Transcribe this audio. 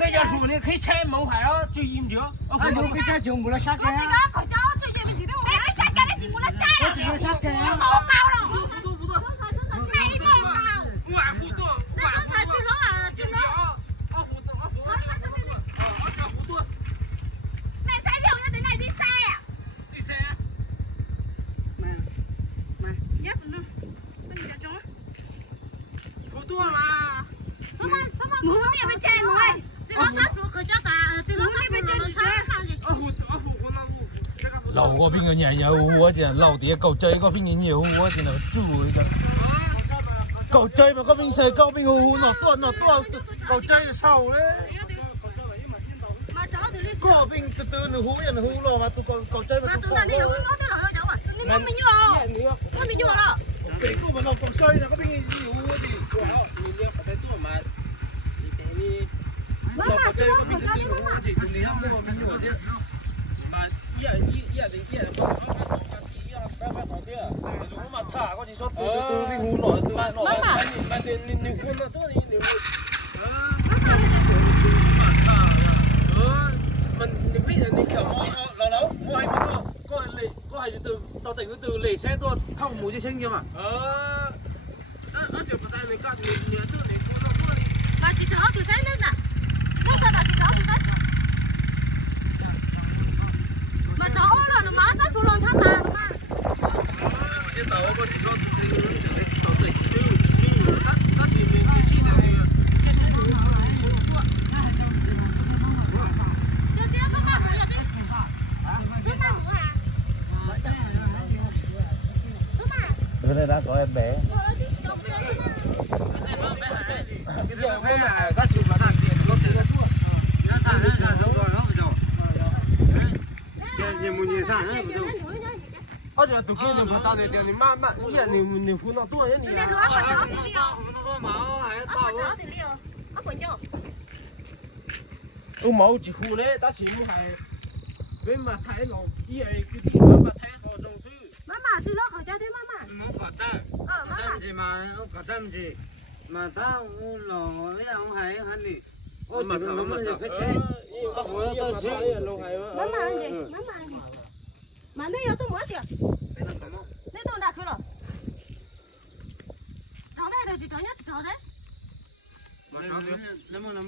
那家猪呢？可以拆毛孩啊，就一米九。啊，就可以拆中国的啥个呀？口罩最近几天我还晒干了几股了晒了。中国啥个呀？好高了。没毛啊。万户多。那生产制冷啊，制冷。二户多。那晒了要得来得晒呀。第三。买。也不能，不能中。户多嘛？怎么？我那边摘弄哎，这老啥猪可叫大，这老啥猪能长上去。二户那户。老嗰邊嘅人有喎，就老啲舊仔嗰邊嘅有喎，就豬嘅。舊仔嘛嗰邊細，嗰邊好多舊仔就瘦咧。嗰邊từ từ nó hú nó hú lo mà tụi cầu chơi mà tụi con. Nó mình nhổ rồi. Cái tụi mà nó cầu chơi là có bên gì hú thì của nó mình nhớ phải tụi mà nó cầu chơi có bên từ hú thì tụi nó không mình nhổ chứ. Mà mà thả có gì sót từ bên hú nổi từ mà mình hú nó tốt đi mình biết là kiểu lâu mua hay mà có hay từ tao tỉnh từ lề xe tôi không mùi trên kia mà chỉ phải tay này cắt nửa từ này nó mà chỉ tháo từ sáng lên nè nó sao ta chỉ tháo từ sáng mà tháo là nó má sát xuống lòng sát ta đúng không cái tàu có chỉ số tàu tỉnh nó chỉ mình cái gì này Bữa nay đã có em bé. ở giờ tụi kia thì mà tao này thì mà giờ thì phun nó tua nhá. Tụi này nó còn chó thì liều. Máu chỉ phun đấy, ta chỉ muốn phải bên mà thái nó ý ấy cái gì mà thái nó trong sư. Mama chứ nó khỏi cho thế mama. Nó có ta. Có gì mà ông có tâm gì mà tao nó với ông hay hắn đi. Ôi mà thằng nó cái chết. Mama ăn gì? Mama ăn gì? Mà đây tôi mua chưa? Đây tôi đặt thôi rồi. Thằng này tôi chỉ thằng nhất chỉ thằng đấy. Nó mà nó